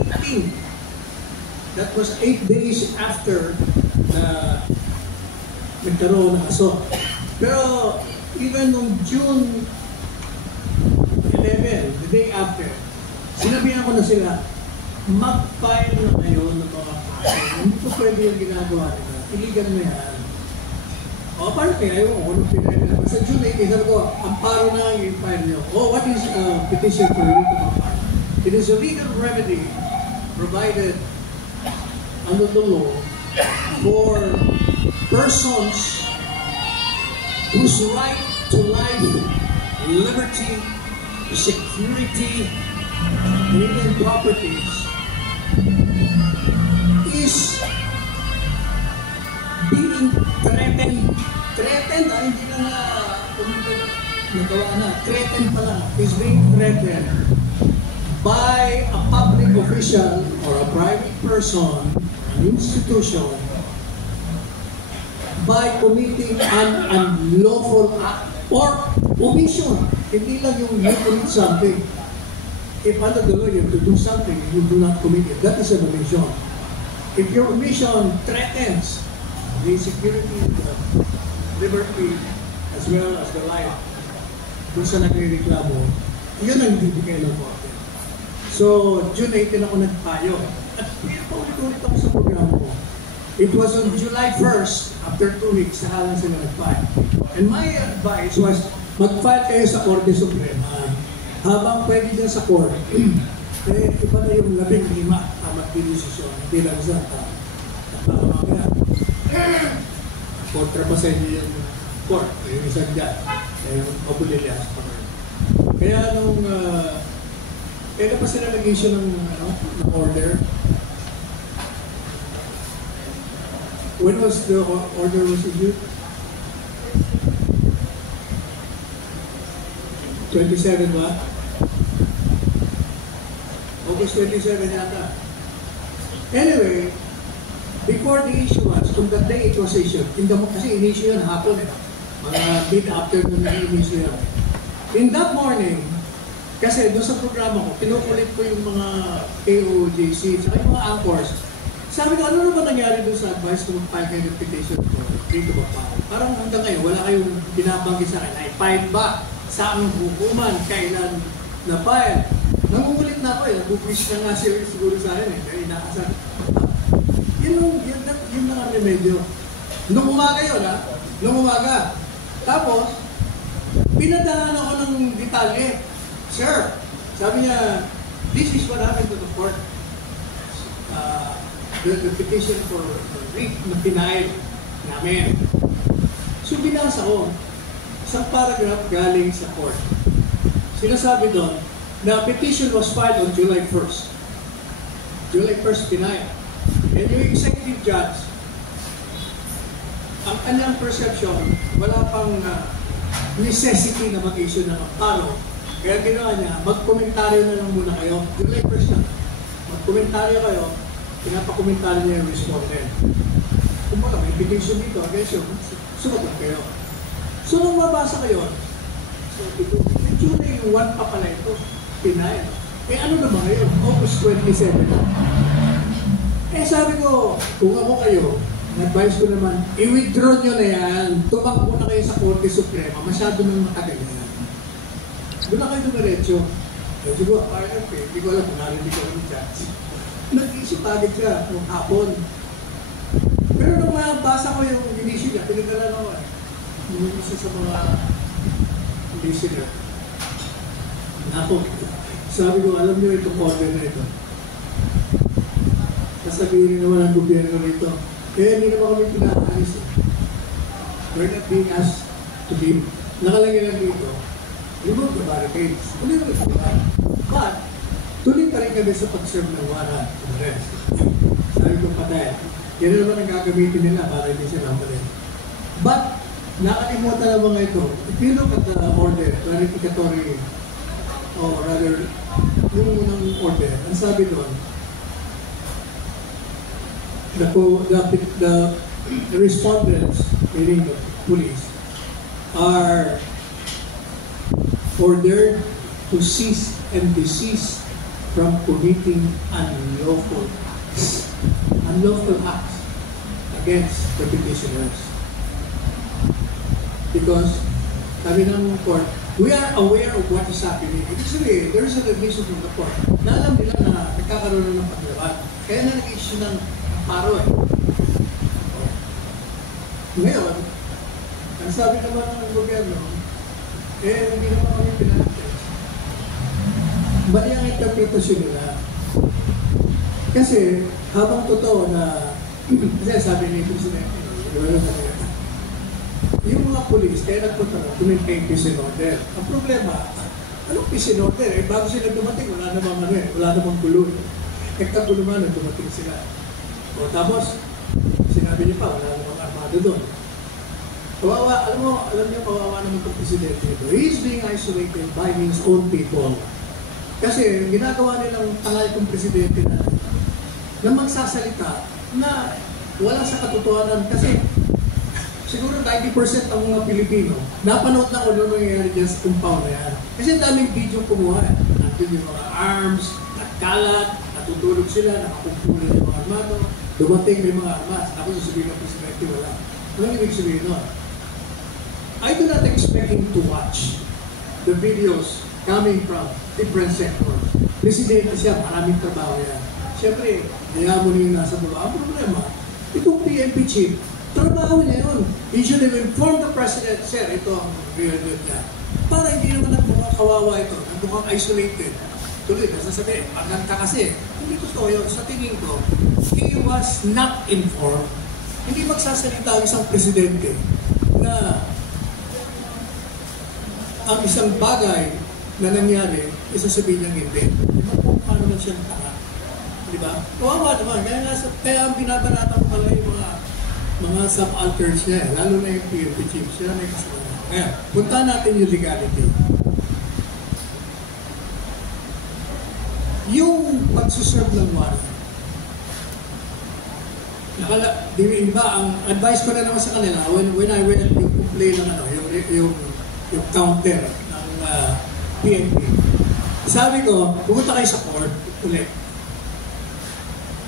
18th. That was 8 days after na nagkaroon ng assault. Pero even on June 11, the day after, sinabihan ko na sila, mag-file na kayo ng mga kaso. Hindi ko pwede yung ginagawa nila. Iligan mo yan. O, paano kaya yung ano pinag-file? Sa June 18, sabi ko, amparo na yung file nyo. Oh, what is petition for you to amparo? It is a legal remedy provided under the law for persons whose right to life, liberty, security, and even properties is being threatened. Threatened, hindi na nagawa na. Threatened pala. Is being threatened by a public official or a private person, an institution, by committing an unlawful act or omission. Hindi lang yung you commit something. If under the law you have to do something, you do not commit it. That is an omission. If your omission threatens the security, the liberty, as well as the life, kung sa nagre-reklamo, yun ang bibigay ng korte. So, June 18 ako nagpayo. At pinapaulit-ulit ako sa programa ko. It was on July 1st, after 2 weeks, saka lang sila nag-file. And my advice was, mag-file kayo sa Korte Suprema. Habang pwede dyan sa Korte, eh, iba na yung 15 magdidesisyon. Hindi lang sa mamaya. Kontra pa sa inyo yung Court, yung isang dyan. Yung Mabulilias. Kaya nung, kaya pa sila nag-issue ng order. When was the order was issued? 27 ba? August 27 yata. Anyway, before the issuance, on the day it was issued, kasi in-issue yun hapon mga mid-afternoon na in-issue yun. In that morning, kasi doon sa programa ko, pinukulit ko yung mga KOJC, saka yung mga anchors. Sabi ko, ano ba nangyari doon sa advice to mag-file kayo ng petition ko dito ba pa? Parang hanggang ngayon, wala kayong binabanggit sa akin. Ay, file ba? Saan hukuman? Kailan na-file? Nangungulit na ako eh. Nag-push na nga siguro sa akin eh. Kaya inaasar. Yun na ang remedyo. Nung umaga yun ha? Nung umaga. Tapos, pinadahan ako ng detalye. Sir, sabi niya, this is what happened to the court. The petition for writ na denied namin. So, binasa ko. Isang paragraph galing sa court. Sinasabi doon, na petition was filed on July 1st. July 1st denied. And yung executive judge, ang kanyang perception, wala pang necessity na mag-issue ng amparo. Kaya ginawa niya, mag-komentaryo na lang muna kayo. July 1st na. Mag-komentaryo kayo, pinapakomentaryo niya yung respondent. Kung wala, may petition dito, against you, sumagot kayo. So, nung mabasa kayo, so, July 1 pa pala ito, denied. Eh ano naman ngayon? August 27. Eh sabi ko, kung ako kayo, advice ko naman, i-withdraw nyo na yan. Tumakbo na kayo sa Korte Suprema. Masyado nang matagal yan. Doon na kayo dumiretso. Eh siguro, okay, hindi ko alam kung narinig ko ng judge. Nag-isip agad ka nung hapon. Pero nung mabasa ko yung inisyo niya, pinagdala ko yung isa sa mga listener. Ako, sabi ko, alam niyo itong order na ito. Sasabihin naman ang gobyerno nito. Kaya hindi naman kami pinaalis. We're not being asked to be. Nakalagay lang dito, remove the barricades. Tuloy mo ito ba? But, tuloy pa rin kami sa pag-serve ng warrant to the rest. Sabi ko patay. Yan naman ang gagamitin nila para hindi sila malit. But, nakalimutan na mga ito. If you look at the order, clarificatory, or rather, yung unang order, ang sabi doon, the respondents, meaning the police, are ordered to cease and desist from committing unlawful acts against the petitioners. Because, sabi ng court, we are aware of what is happening. Actually, there is a admission from the court na alam nila na nagkakaroon ng paglaban. Kaya na nag-issue ng paro eh. Ngayon, ang sabi naman ng gobyerno, hindi naman kami pinag-test. Mali ang interpretasyon nila. Kasi, habang totoo na, kasi sabi ni Presidente, yung mga polis, kaya nagpunta na, tumintain peace and order. Ang problema, anong peace and order? Bago sila dumating, wala namang gulo. Kagulo man, dumating sila. O tapos, sinabi niya pa, wala namang armado doon. Kawawa, alam niyo, kawawa naman itong Presidente ito. He is being isolated by his own people. Kasi, ginagawa nilang tangal itong Presidente na magsasalita na wala sa katotohanan. Kasi, siguro 90% ang mga Pilipino, napanood na kung ano nangyayari dyan sa compound na yan. Kasi daming video kumuha. Nandun yung mga arms, nagkalat, natutulog sila, nakakumpuli yung mga armado, dumating may mga armas. Ako sasabihin ng Presidente, wala. Anong ibig sabihin nun? I do not expect him to watch the videos coming from different sectors. Presidente siya, maraming trabaho yan. Siyempre, kaya mo yung nasa baba. Ang problema, itong PNP chief, trabaho niya yun. He should have informed the President, sir, ito ang real good niya. Para hindi naman nagmukhang kawawa ito, nagmukhang isolated. Tuloy, nasasabi, pagkanta kasi, hindi totoo yun. Sa tingin ko, he was not informed. Hindi magsasalita ang isang Presidente na ang isang bagay na nangyari, isasabihin niyang hindi. Paano man siyang tanga? Di ba? Kawawa naman. Kaya ang binabanata ko pala yung mga subalterns niya, lalo na yung PNP chief, sila na yung kasalanan. Kaya, punta natin yung legality. Yung pagsuserve ng warrant, di ba, ang advice ko na naman sa kanila, when I read yung complaint ng yung counter ng PNP, sabi ko, pumunta kayo sa court ulit.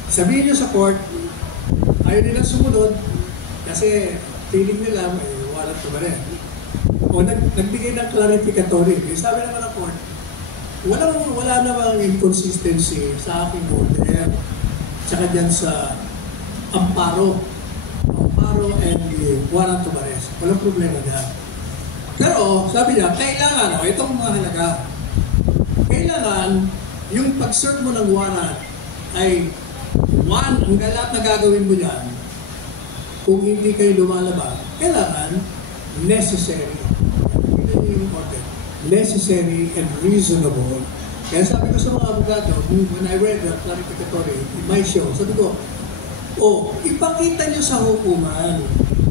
Sabihin nyo sa court, ayaw nila sumunod kasi feeling nila may warrant to ba rin. O nagbigay ng clarificatory. Sabi naman ng court, wala namang inconsistency sa aking order tsaka dyan sa amparo and warrant to arrest. Walang problema dyan. Pero, sabi niya, kailangan, itong mga halaga, kailangan yung pag-serve mo ng warrant ay one, ang lahat na gagawin mo dyan, kung hindi kayo lumalabas, kailangan necessary. Hindi yung important. Necessary and reasonable. Kaya sabi ko sa mga abogado, when I read the clarificatory in my show, sabi ko, ipakita nyo sa hukuman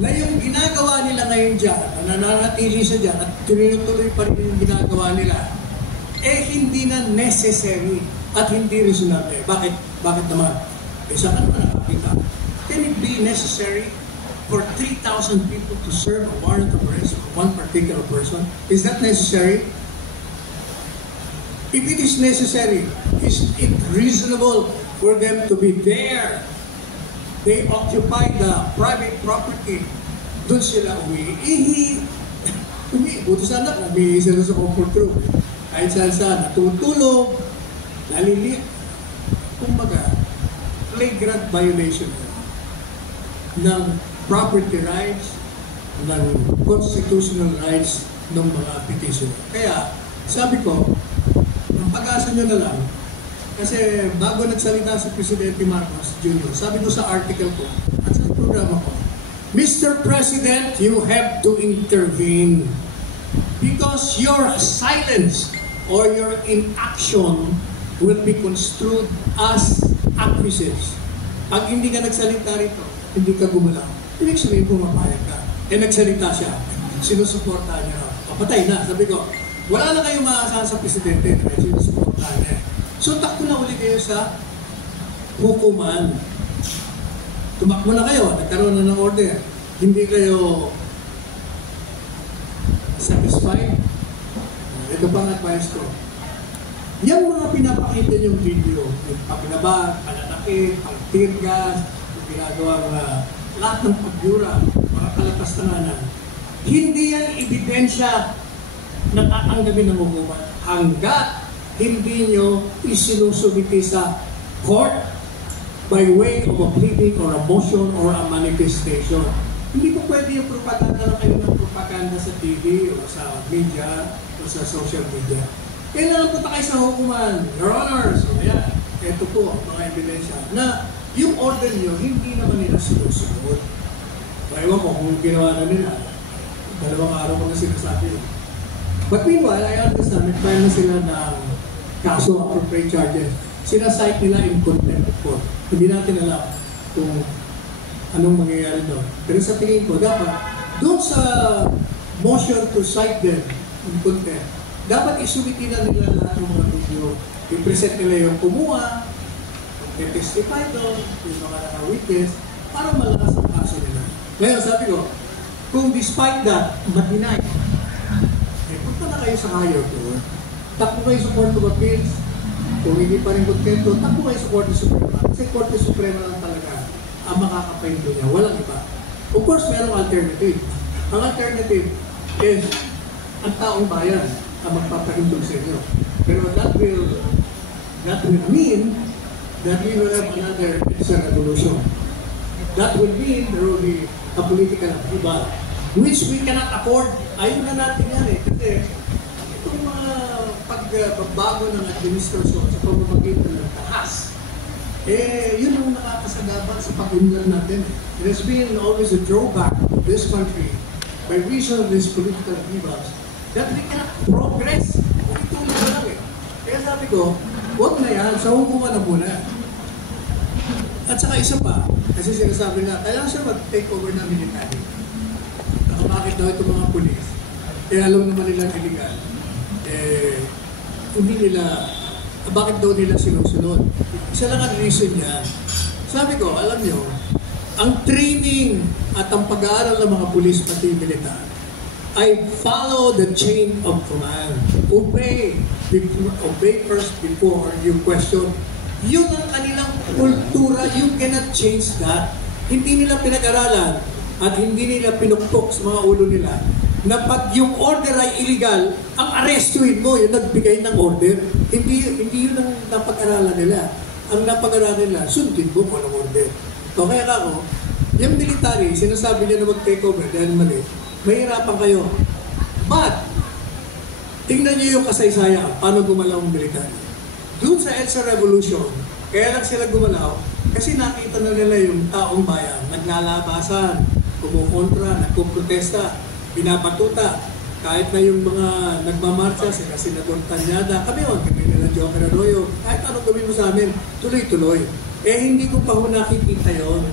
na yung ginagawa nila ngayon dyan, na nananatili siya dyan, at tinutuloy pa rin yung ginagawa nila, hindi na necessary at hindi reasonable. Bakit naman? Saan ka naman nakakita? Can it be necessary for 3,000 people to serve a warrant of arrest for one particular person? Is that necessary? If it is necessary, is it reasonable for them to be there? They occupy the private property. Doon sila buto sana, umihi sila sa comfort room. Kahit saan, natutulog, naliliit. Kumbaga, flagrant violation ng property rights, ng constitutional rights ng mga petitioner. Kaya, sabi ko, ang pag-asa nyo na lang, kasi bago nagsalita si Presidente Marcos Jr., sabi ko sa article ko at sa programa ko, Mr. President, you have to intervene because your silence or your inaction will be construed as acquiescence. Pag hindi ka nagsalita rito, hindi ka gumalaw. Ibig sabihin pumapayag ka. Nagsalita siya, sinusuportahan niya. Patay na. Sabi ko, wala na kayong maasahan sa Presidente na sinusuportahan niya. So, takbo na ulit kayo sa hukuman. Tumakbo na kayo, nagkaroon na ng order. Hindi kayo satisfied. Ito pang advice ko. Yung mga pinapakita niyong video, yung pakinaba, pag-atake, pag-tear gas, ginagawang lahat ng pagyura, mga kalapastanganan. Hindi yan ebidensya na tatanggapin ng hukuman hanggat hindi nyo isinusumiti sa court by way of a pleading or a motion or a manifestation. Hindi po pwede yung propaganda na kayo ng propaganda sa TV o sa media o sa social media. Kailangan punta kayo sa hukuman, Your Honors, o ayan, ito po ang mga ebidensya na yung order nyo, hindi naman nila sinusunod. Ewan ko kung ginawa na nila. 2 araw ko na sinasabi. But meanwhile, I understand, nag-file na sila ng kaso, appropriate charges. Sinasite nila in contempt of court. Hindi natin alam kung anong mangyayari doon. Pero sa tingin ko, dapat, doon sa motion to cite them in contempt, dapat isumiti na nila lahat ng mga video. I-present nila yung kumuha, i-testify doon, yung mga naka-witness, para malakas ang kaso nila. Ngayon, sabi ko, kung despite that, ma-deny, punta na kayo sa higher court, takbo kayo sa Court of Appeals, kung hindi pa rin kontento, takbo kayo sa Korte Suprema. Kasi Korte Suprema lang talaga ang makakapahindo niya, walang iba. Of course, merong alternative. Ang alternative is ang taong bayan ang magpapahindog sa inyo. Pero that will mean that we will have another revolution. That will mean there will be a political upheaval, which we cannot afford. Ayun na natin yan eh. Kasi itong mga pagbabago ng administrasyon sa pamamagitan ng tahas, yun ang nakakasagabal sa pag-unlad natin. It has been always a drawback of this country by reason of these political upheavals that we cannot progress. Ituloy na lang eh. Kaya sabi ko, huwag na yan, sa hukuman na muna. At saka isa pa, kasi sinasabi na, kailangan siya mag-take over na military. Bakit daw itong mga pulis? Alam naman nilang illegal. Hindi nila, bakit daw nila sinusunod? Isa lang ang reason niya. Sabi ko, alam nyo, ang training at ang pag-aaral ng mga pulis pati militar ay follow the chain of command. Obey first before you question. Yun ang kanilang kultura. You cannot change that. Hindi nila pinag-aralan at hindi nila pinukpok sa mga ulo nila na pag yung order ay illegal, ang arrestuin mo, yung nagbigay ng order. Hindi yun ang napag-aralan nila. Ang napag-aralan nila, sundin mo kung anong order. So kaya ako, yung military, sinasabi niya na mag-take over dahil mali, mahirapan kayo. But, tingnan niyo yung kasaysayan, paano gumalaw ang military. Doon sa EDSA Revolution, kaya lang sila gumalaw, kasi nakita na nila yung taong bayan, naglalabasan, kumukontra, nagpuprotesta, binabatuta, kahit na yung mga nagmamarcha, sila Senador Tanyada, kami nila Joker Arroyo, kahit anong gawin mo sa amin, tuloy-tuloy. Hindi ko pa ho nakikita yun.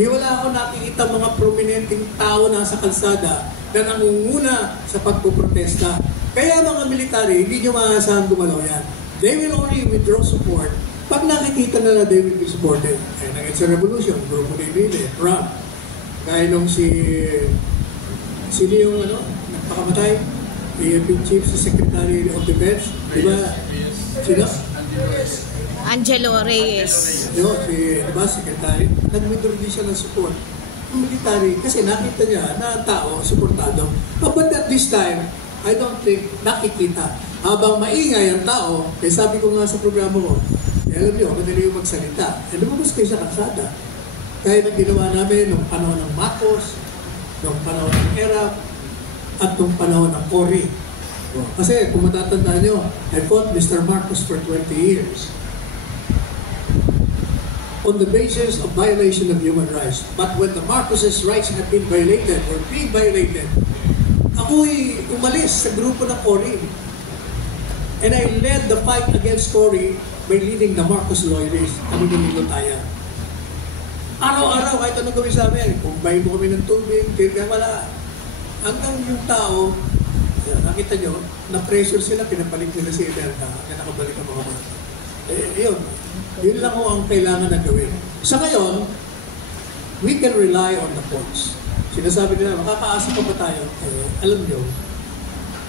Wala ako nakikita mga prominenteng tao na sa kalsada na nangunguna sa pagpuprotesta. Kaya mga military, hindi nyo maasahan gumalaw yan. They will only withdraw support pag nakikita na they will be supported. Kaya nag-EDSA Revolution, grupo ni Rile, Trump. Kaya nung sino yung nagpakamatay? AFP Chief sa Secretary of Defense. Diba? Sino? Angelo Reyes. Diba, Secretary? Nag-withdraw din siya ng support. Yung military, kasi nakita niya na ang tao, supportado. But at this time, I don't think nakikita. Habang maingay ang tao, sabi ko nga sa programa ko, alam niyo, madali yung magsalita. Lumabas kayo sa kalsada. Kaya nang ginawa namin nung panahon ng Marcos, nung panahon ng Erap, at nung panahon ng Cory. Kasi kung matatandaan nyo, I fought Mr. Marcos for 20 years on the basis of violation of human rights. But when the Marcos' rights have been violated or being violated, ako'y umalis sa grupo ng Cory. And I led the fight against Cory by leading the Marcos loyalists. Kami nililo tayo. Araw-araw, kahit anong gawin sa amin, kung bayin mo kami ng tubig, kaya wala. Hanggang yung tao, nakita nyo, na-pressure sila, pinapalit nila si Edelta, na nakabalik ang mga bata. Yun lang ho ang kailangan na gawin. Sa ngayon, we can rely on the courts. Sinasabi nila, makakaasa pa ba tayo? Alam nyo,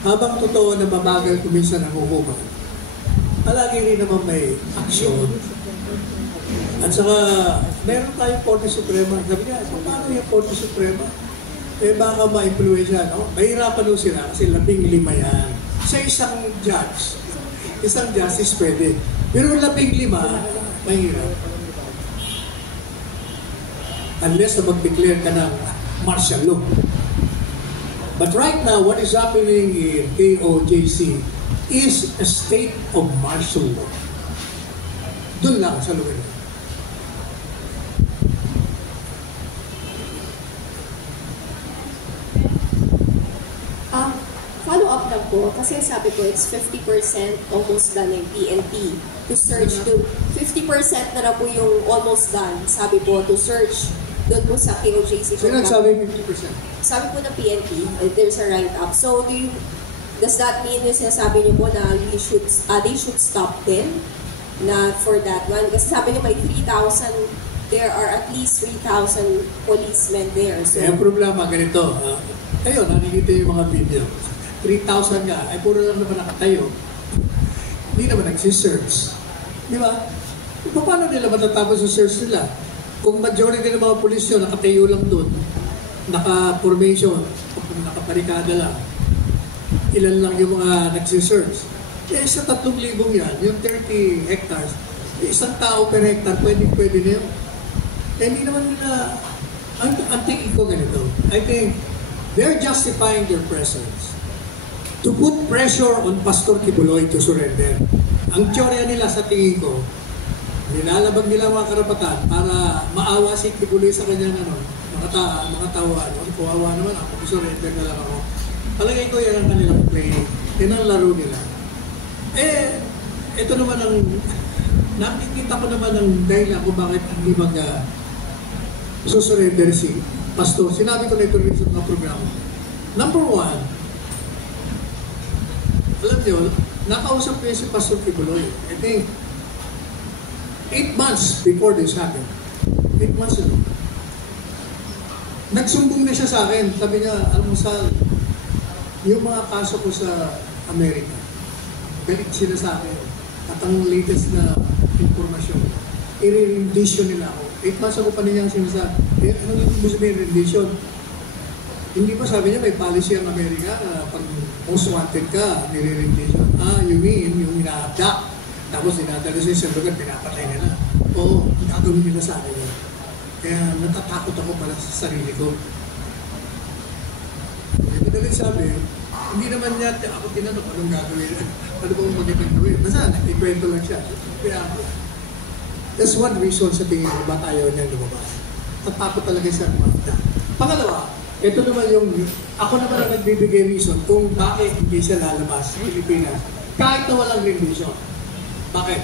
habang totoo na mabagal kuminsan ang hukuman, palagi rin naman may aksyon. At saka, meron tayong Korte Suprema. Sabi niya, so paano yung Korte Suprema? Eh baka ma-influensya, no? Mahirapan daw sila kasi 15 yan. Sa isang judge, isang justice pwede. Pero 15, mahirap. Unless na mag-declare ka ng martial law. But right now, what is happening in KOJC is a state of martial law. Doon lang sa lugar. Follow up lang po, kasi sabi ko, it's 50% almost done yung PNP to search to 50% na na po yung almost done, sabi po, to search doon po sa KOJC. Sino nagsabi 50%? Sabi po ng PNP, there's a write-up. So, does that mean yung sinasabi niyo po na they should stop din na for that one? Kasi sabi niyo may 3,000, there are at least 3,000 policemen there. So, ang problema ganito, kayo, nakikita yung mga video. 3,000 nga, ay puro lang naman nakatayo. Hindi naman nagsisearch. Di ba? Paano nila matatapos sa search nila? Kung majority ng mga pulis yun, nakatayo lang doon, naka-formation, nakaparikada lang, ilan lang yung mga nagsisearch. Eh, sa 3,000 yan, yung 30 hectares, isang tao per hectare, pwede na yun. Eh, hindi naman nila, ang tingin ko ganito, I think, they're justifying their presence to put pressure on Pastor Kibuloy to surrender. Ang teorya nila sa tingin ko, nilalabag nila mga karapatan para maawa si Kibuloy sa kanyang mga tawa. Kawawa naman ako, surrender na lang ako. Palagay ko yan ang kanilang play, yan ang laro nila. Eh, ito naman ang, nakikita ko naman ang dahilan kung bakit hindi susurrender si Pastor. Sinabi ko na ito rin sa mga programa. Number one, alam niyo, nakausap ko si Pastor Kibuloy. I think, 8 months before this happened. 8 months ago. Nagsumbong na siya sa akin. Sabi niya, alam mo Sal, yung mga kaso ko sa Amerika, galit sila sa akin. At ang latest na informasyon, i-rendition nila ako. 8 months ago pa niya sinasabi, anong ibig mo sabihin rendition? Hindi ba sabi niya may policy ang Amerika na pag most wanted ka, nire-rendition. You mean yung ina-abduct. Tapos dinadala sa isang lugar, pinapatay nila. Oo, gagawin nila sa akin yun. Kaya natatakot ako pala sa sarili ko. Madaling sabi, hindi naman niya ako tinanong anong gagawin. Ano bang magandang gawin? Basta nakikwento lang siya. Kaya that's one reason sa tingin ko ba't ayaw niya lumabas. Tatakot talaga siya lumabas. Pangalawa, ito naman yung, ako naman ang nagbibigay reason kung bakit hindi siya lalabas sa Pilipinas. Kahit na walang rendition. Bakit?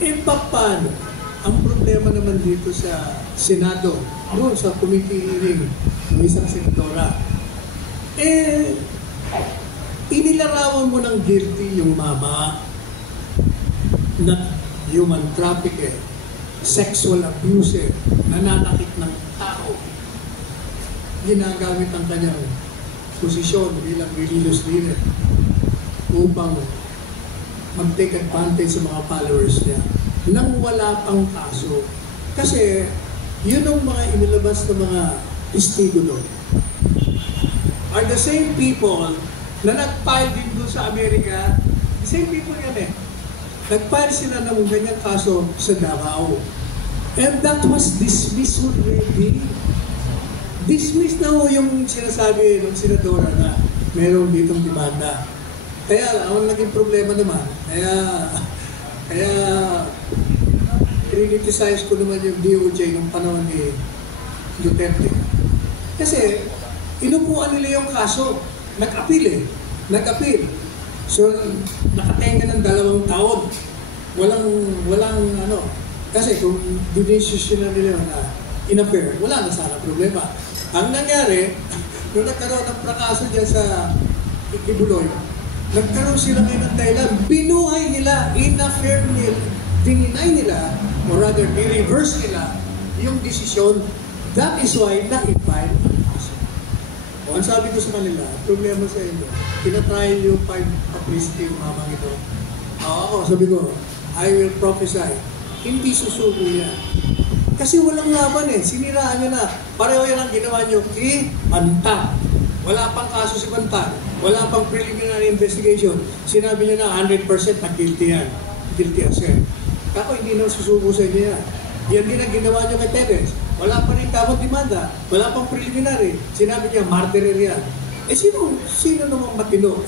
Eh, paano? Ang problema naman dito sa Senado, doon sa committee hearing ng isang senadora, eh, inilarawan mo ng guilty yung mama na human trafficker, sexual abuser, nananakit ng tao. Ginagamit ang kanyang posisyon bilang religious leader upang mag-take advantage sa mga followers niya nang wala pang kaso. Kasi yun ang mga inilabas ng mga testigo doon are the same people na nag-file din doon sa Amerika. The same people yan eh. Nag-file sila ng ganyang kaso sa Davao. And that was dismissed already. Dismissed na ho yung sinasabi ng senadora na meron ditong demanda. Kaya ang naging problema naman, kaya criticize ko naman yung DOJ ng panahon ni Duterte. Kasi inupuan nila yung kaso, nag-appeal. So nakatenga ng 2 taon. Walang kasi kung decision na nila na in-affair, wala na sana problema. Ang nangyari, nung nagkaroon ng prakaso dyan sa Kibuloy, nagkaroon sila ngayon ng dahilan, binuhay nila, in-affair nila, dininay nila, or rather, i-reverse nila yung desisyon. That is why na-file ang kaso. O, ang sabi ko sa kanila, problema sa inyo, tinatry yung 5 publicity yung mamang ito. Ako, sabi ko, I will prophesy, hindi susuko yan. Kasi walang laban eh. Siniraan nyo na. Pareho yan ang ginawa nyo kay Bantag. Wala pang kaso si Bantag. Wala pang preliminary investigation. Sinabi nyo na 100% na guilty yan. Guilty as well. Kako hindi na susuko sa inyo yan. Yan din ang ginawa nyo kay Teves. Wala pa rin kamot demanda. Wala pang preliminary. Sinabi niya, martyrer yan. Eh sino namang matino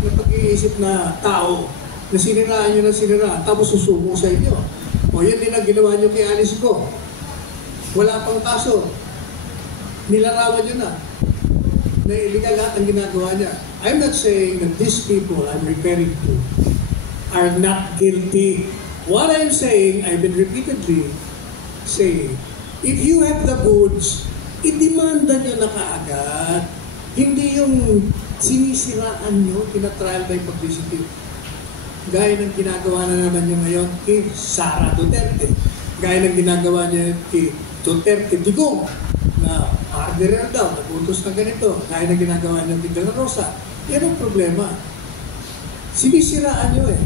na pag-iisip na tao na siniraan nyo na siniraan tapos susuko sa inyo? O yan din ang ginawa nyo kay Alice Go. Wala pang kaso. Nilarawan nyo na. Na illegal lahat ang ginagawa niya. I'm not saying that these people I'm referring to are not guilty. What I'm saying, I've been repeatedly saying, if you have the goods, idemanda nyo na kaagad. Hindi yung sinisiraan nyo, tina-trial by publicity. Gaya ng ginagawa na naman nyo ngayon kay Sara Duterte. Gaya ng ginagawa niya kay Duterte Digong na murderer daw, nagutos na ganito. Gaya ng ginagawa niya kay De La Rosa. Yan ang problema. Sinisiraan nyo eh.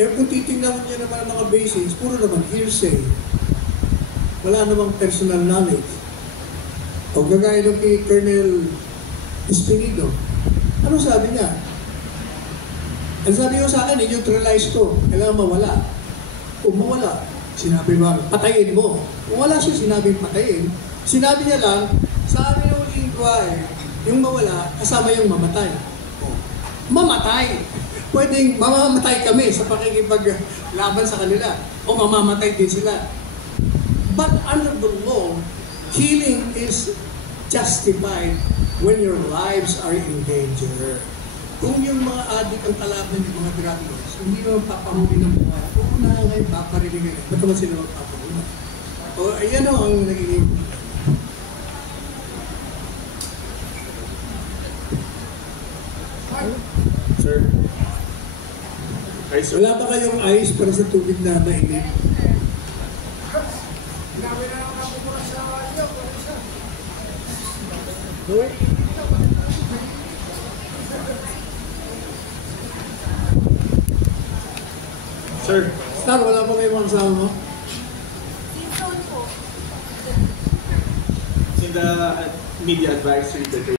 Eh kung titingnan nyo naman ang mga basis, puro naman hearsay. Wala namang personal knowledge. O kagaya ng kay Colonel Espinido. Ano sabi niya? Ang sabi ko sa akin, i-neutralize ko. Kailangan mawala. Kung mawala, sinabi mo, patayin mo. Kung wala siya sinabing patayin, sinabi niya lang, sabi ng lingwa yung mawala, kasama yung mamatay. Mamatay! Pwedeng mamamatay kami sa pakikipaglaban sa kanila. O mamamatay din sila. But under the law, killing is justified when your lives are in danger. Kung yung mga adik ang kalaban ng mga drug lords, hindi naman papahuli ng buhay. Kung na ngayon, paparinig ngayon. Ba't naman sila magpapahuli? O, ayan o ang nagiging. Sir? Ice, sir? Wala ba kayong ice para sa tubig na mainit? Sir? Star, wala ba kayong mga kasama mo? In the media advisory that